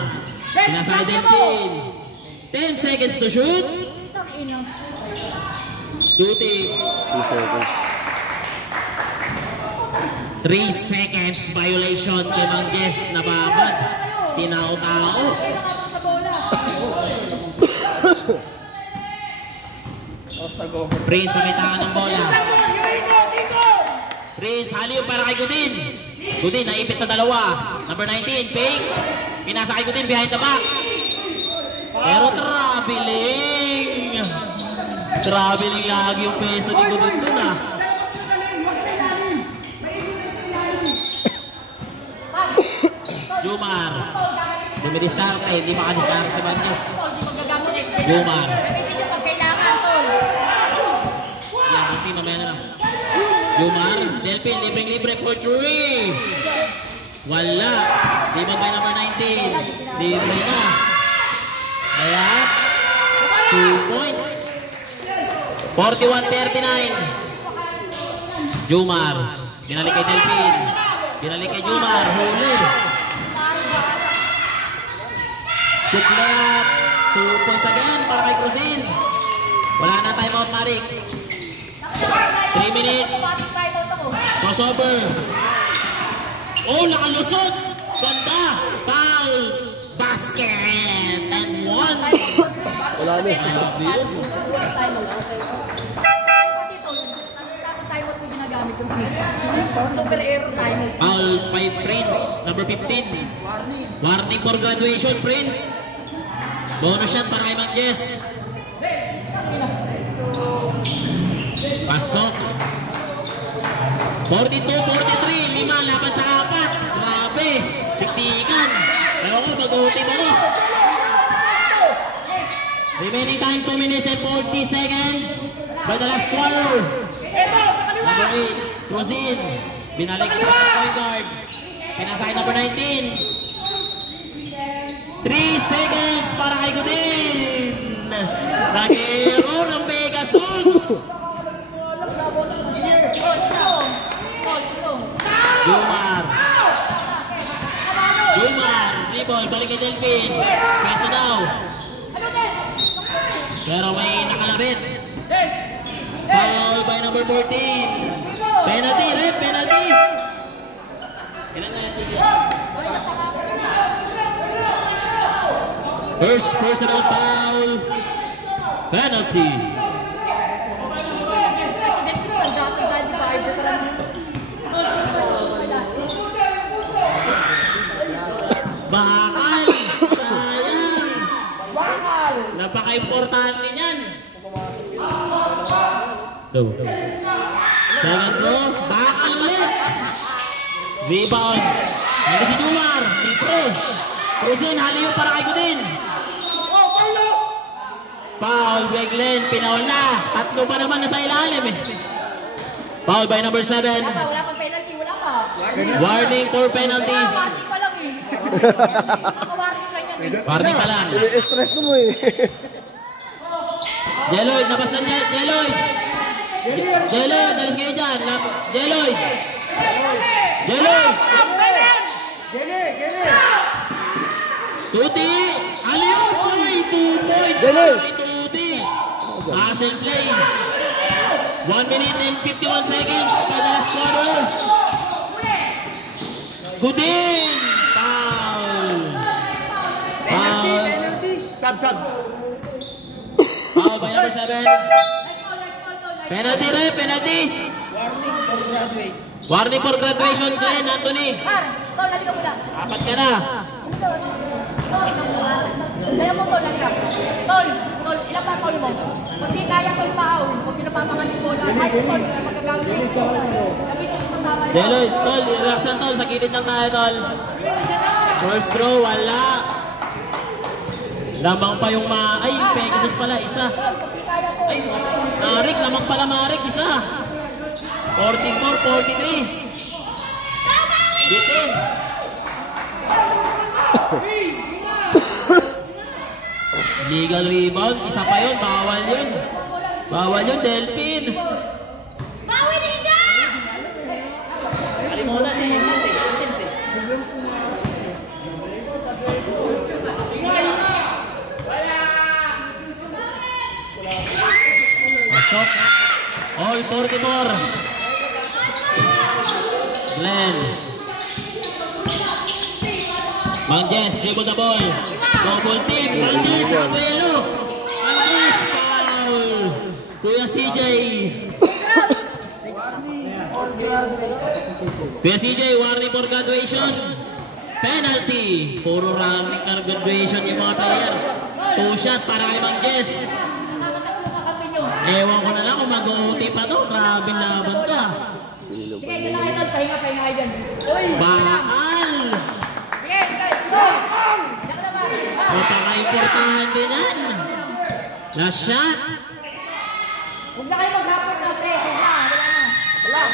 Pinasa kay Delphin. 10 seconds to shoot. Duty. 2 seconds. 3 seconds violation kay Mang Jess. Nababad. Tinao-tao. Prince, umitaan ng bola. Prince, haliw para kay Gudin. Gudin, naipit sa dalawa. Number 19, fake. Pinasa kay Gudin behind the back. Pero traveling. Traveling lagi yung peso ni Gudin dun ah. Jumar. Dumidiskarte, hindi makadiskarte si Manjes. Jumar. Yan, Bunsi, mamaya na lang. Jumar, Delphin, libreng-libre for 3. Wala. Libang by number 19. Libre na. Kaya, 2 points. 41-39. Jumar. Binalik kay Delphin. Binalik kay Jumar. Huli. Scoop layup. 2 points again para kay Cruzin. Wala na timeout, Marik. 3 minutes. Crossover. Oh, nakalusot. Ganda. Foul. Basket. And 1. Wala na. Grabe yun. Super aero timer. Foul by Prince. Number 15. Warning for graduation, Prince. Bonus shot para kay Mang Jess. Pasok. 42-43. 5 laban sa 4. Grabe. Tiktikan. Pero ko, pag-uti mo ko. Remaining time 2 minutes and 40 seconds. By the last quarter. Number 8. Cruzin. Binalik sa point guard. Pinasay number 19. 3 seconds para kay Gudin. Nag-error ng Pegasus. Jumar. Jumar. Dribble. Balik kay Delphin. Press na daw. Pero may nakalabit. Foul by number 14. Penalty. Red. Penalty. Ilan na sige? First personal foul. Penalty. Bakal. Sayang. Napaka-importante niyan. Second throw. Bakal ulit. Rebound. Hindi si Jumar. Dito. Cruzin, haliw para kay Gudin. Foul by Glenn. Pinaul na. 3 pa naman nasa ilalim eh. Foul by number 7. Wala pang penalty, wala pa. Warning for penalty. Warning pa lang eh. Naka-warning sa inyo. Warning pa lang. Stress mo eh. Jeloid, labas na Jeloid. Jeloid, dalis kayo dyan. Jeloid. Jeloid. Tuti. Aliyo boy. 2 points para kay Tuti. Pass and play. 1 minute and 51 seconds for the last quarter. Goodin. Foul. Foul. Sab. Foul by number 7. Penalty rin, penalty. Warning for graduation, Glenn, Anthony. Tol, naligaw mo lang. 4 ka na. Kaya mo, Tol, naligaw. Tol, ilang pa tol mo? Pag di kaya, Tol, paawin. Pag pinapapangan yung bola. Ay, Tol, magagawin na yung bola. Gamitin mo sa tama yun. Jeloid, Tol, relaxan, Tol. Sa gilid lang tayo, Tol. First throw, wala. Lamang pa yung ay, Pegasus pala, isa. Ay, Marik, lamang pala Marik, isa. 44, 43. Bitin. Legal rebound, isa pa yun, bawal yun. Bawal yun, Delphin. Bawal din ka! Pasok. All 44. Glenn. Manjes, dribble the ball. Double team. Manjes, nakabuelo. Manjes, foul. Kuya CJ. Kuya CJ, warning for graduation. Penalty. Puro running for graduation yung mga player. 2 shot para kay Manjes. Ewan ko na lang kung mag-OT pa to. Grabe laban to. Sige, kailangan kayo, Tol. Pahinga kayo dyan. Bakal! Sige, go! Diyan ka naman. Napaka-importante din yan. Last shot. Huwag na kayo maghapon na, pre. Huwag na. Wala na.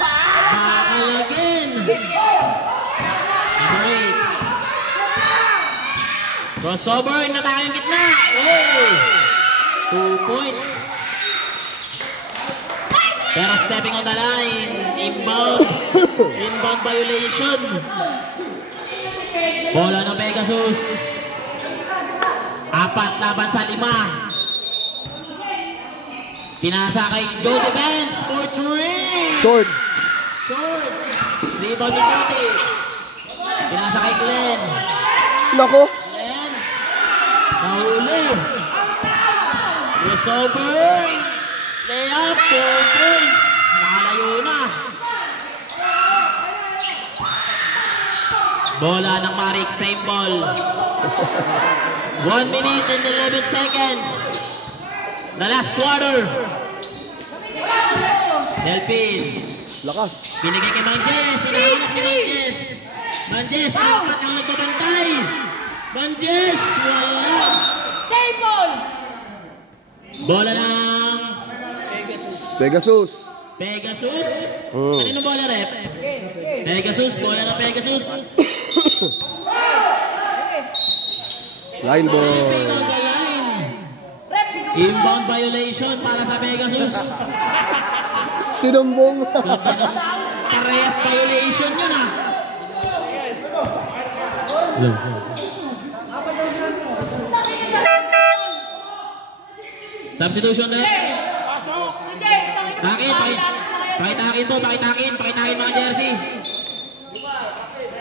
Bakal again. Number 8. Crossover na tayong gitna. Oh! 2 points. Pero stepping on the line. Inbound. Inbound violation. Bola ng Pegasus. 4 laban sa 5. Pinasa kay Joe Defense for 3. Short. Short. Rebound ni Tuti. Pinasa kay Glenn. Nako. Glenn. Nahuli. Crossover. Layup. 2 points. Nakalayo na. Bola ng Marik. Same ball. 1 minute and 11 seconds. The last quarter. Delphin. Lakas. Binigay kay Manjes. Hinahanap si Manjes. Manjes, 4 ang nagbabantay. Manjes, wala. Save ball! Bola ng Pegasus. Pegasus. Kanino bola, rep? Pegasus, bola ng Pegasus. Line ball. Stepping on the line. Inbound violation para sa Pegasus. Sinumbong. Ganda ng parehas violation yun ah. Substitution rep. Bakit? Pakitakin po, pakitakin mga jersey.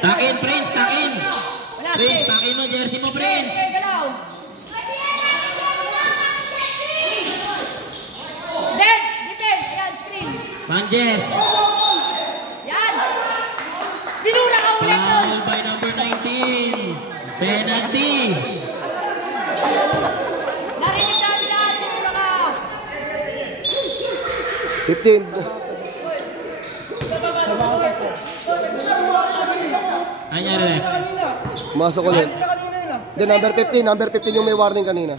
Takin, Prince, takin. Prince, takin mo, jersey mo, Prince. Manjes. Yan! Binura ka ulit! Foul by number 19. Penalty. Narinig namin lahat! Binura ka! 15. Anyari rep. Masok ulit. Then number 15 yung may warning kanina.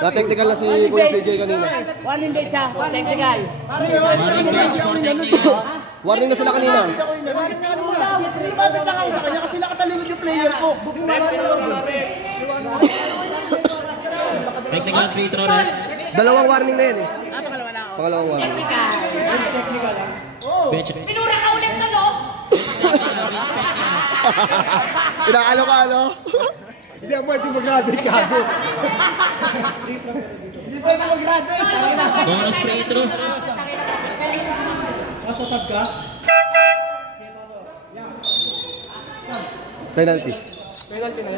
Na-technical na si Kuya CJ kanina. Warning din siya, technical. Warning bench for technical. Warning na sila kanina. Lumapit lang ako sa kanya kasi nakatalikod yung player ko. Technical free throw rep. Dalawang warning na yan eh. Pangalawang warning. Technical. Bench. Pinura ka ulit ka, no? Inaano ka, ano? Hindi ako pwede mag-graduate gago. Hindi pwede mag-graduate. Bonus free throw. Masutag ka? Penalty.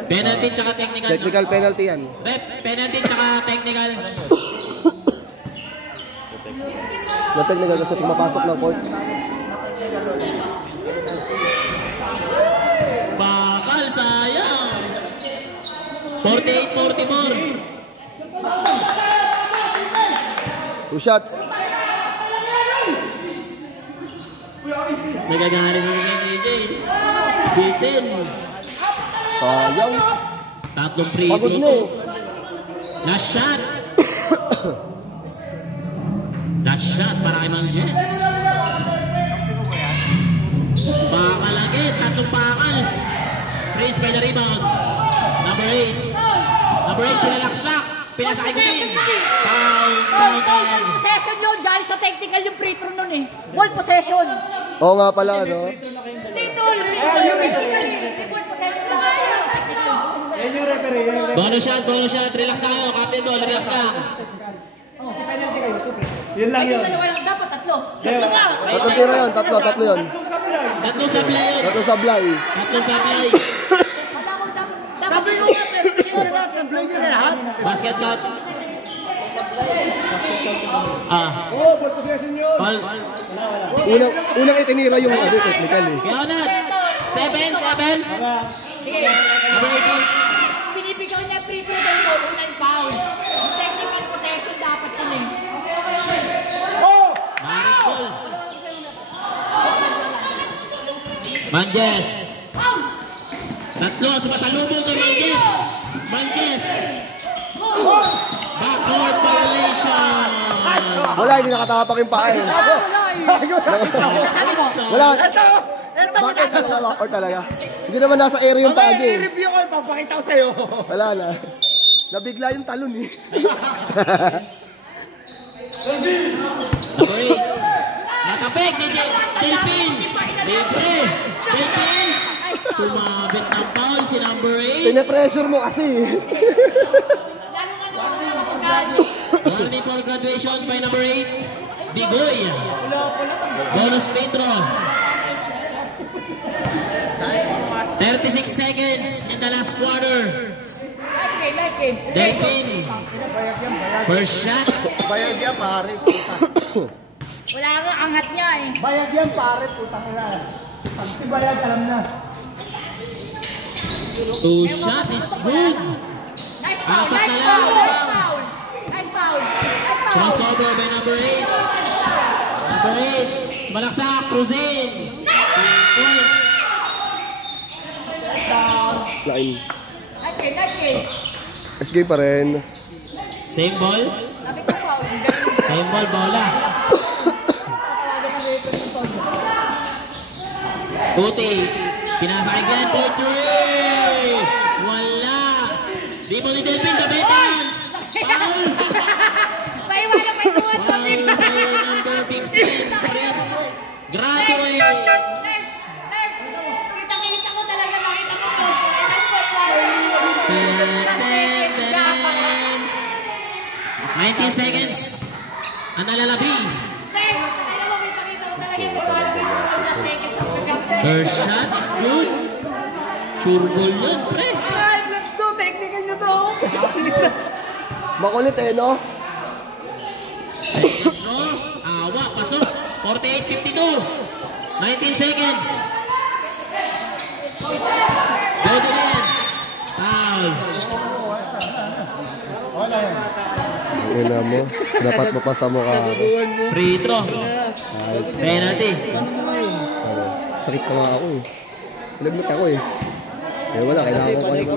Penalty tsaka technical. Technical penalty yan. Rep, penalty tsaka technical. Na technical kasi pumapasok ng court. Bakal, sayang. 48-44. 2 shots. Nagagalit mo kay AJ. Bitin. Sayang. Tatlong free Pagod throw na to. eh. Last shot. Last shot para kay Mang Jess. Bakal agad. Tatlong bakal. Praise by the rebound. Number 8. Number 8 sila laksak. Pinasakay ko din. Foul. Ball possession yun. Galing sa technical yung free throw nun eh. Ball possession. Oo nga pala, ano? Titol. Yung technical eh. Ball possession lang. Technical. Yan yung referee. Bonus shot, bonus shot. Relax na kayo. Captain Ball, relax lang. Si penalty kayo. Yun lang Ay, yun. dalawa lang. Dapat tatlo. Tatlo nga. Tatlong tira yun, tatlo yun. Tatlong sablay yun. Tatlong sablay. Tatlong sablay. Wala ko dapat. Sabi ko nga, pero dapat sa play nyo na lahat. Basket count. Ah. Oo, ball possession yun. Ball. Unang itinira yung ano, technical eh. Kaya na. 7. Sige. Number 18. Binibigyan niya free throw dahil mo unang foul. Yung technical possession dapat yun eh. Marik ball. Manjes. Foul! Tatlo. Sumasalubong kay Manjes. Manjes. Backcourt violation. Wala, hindi nakatapak yung paa eh. Wala. Bakit talaga? Or talaga? Hindi naman nasa area yung paa niya eh. I-review ko, papakita ko sa'yo. Wala na. Nabigla yung talon eh. Number 8. Natapik ni Delpin. Libre. Delpin. Sumabit ng foul si number 8. Pine-pressure mo kasi. Lalo na naman pagkali. Warning for graduation by number 8. Bigoy. Bonus free throw. 36 seconds in the last quarter. Nice game. Delpin. First shot. Bayad yan, pare. Wala nga angat niya eh. Bayad yan, pare. Putang ina. Pag si bayad, alam na. 2 shot is good. Nice foul. Apat na Nice lang. foul. Nice foul. Nice foul. Crossover by number 8. Number 8. Malaksak. Cruzin. Points. Lain. Nice game. SG pa rin. Same ball. Sabi ko foul. Same ball. Bola. Puti. Pinasa kay Glenn for 3. Wala. Di mo ni Delpin. The veterans. Foul. Paiwanan pa yung Foul by number 15. Prince. Graduate. Kita ko talaga. Nakita ko po. 19 seconds. Ang nalalabi. First shot is good. Sure goal yun, pre. Let's go, technical nyo to. Makulit eh, no? Second throw. Awa, pasok. 48-52. 19 seconds. Go defense. Foul. Yun na mo. Dapat mapasa mo ka. Free throw. Penalty. Sakit pa nga ako eh. Pinagnot ako eh. Eh wala, kailangan ko kayo.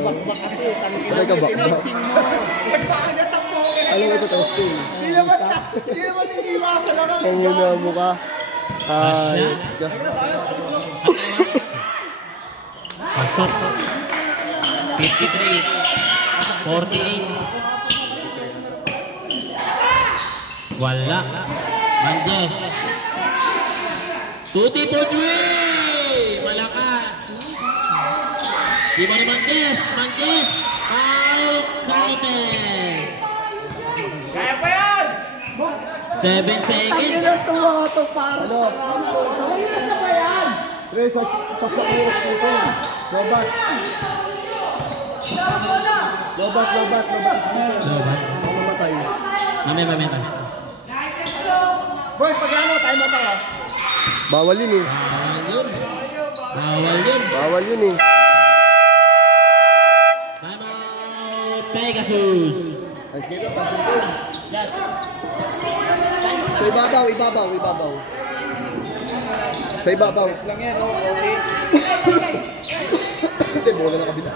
Kaya ka bakbak. Alam mo ito testing. Hindi naman iniwasan lang ang Ang yun na mukha. Ay. Pasok. 53. 48. Wala. Manjes. Tuti po, Dwayne. Malakas. Di ba ni Manjes? Manjes. Foul counted. Kaya pa yan! 7 seconds. Tres, sa oras po ito. Lobat. Lobat. Lobat. Mamatay. Mamaya. Boy, pag ano, tayo mata ka. Bawal yun eh. Bawal yun. Time out, Pegasus. Yes. Sa ibabaw. Sa ibabaw. Lang yan, no? Okay. Hindi, bola na kabila.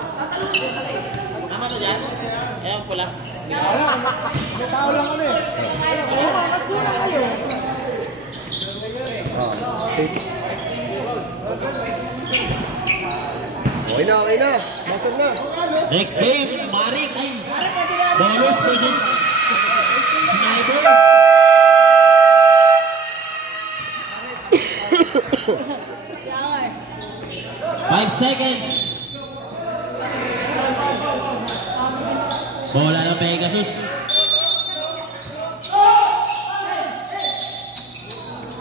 Tama to, Jazz? Ayan, pula. May tao lang kami. Safe. Okay na. Masok na. Next game, Marik. Bonus versus Sniper. Five seconds. Bola ng Pegasus.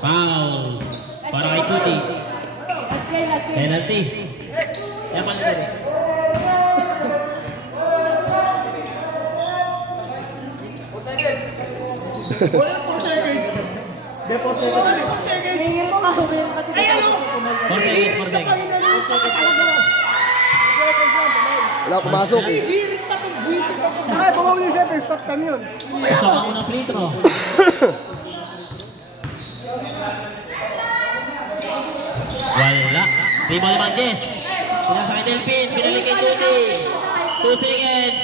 Foul. Para kay Kuti. Penalty. Yan pa nito. Wala 4 seconds. Hindi, 4 seconds. 4 seconds. Hingin mo nga, humihin kasi Ay, ano? 4 seconds, 4 seconds. Wala, pumasok eh. Hirit na itong buwisit ako. Ay, bumawin yung siyempre. Stop time yun. Isa ka unang free throw. Wala. Rebound ni Manjes. Pinasa kay Delpin. Pinalik kay Tuti. 2 seconds.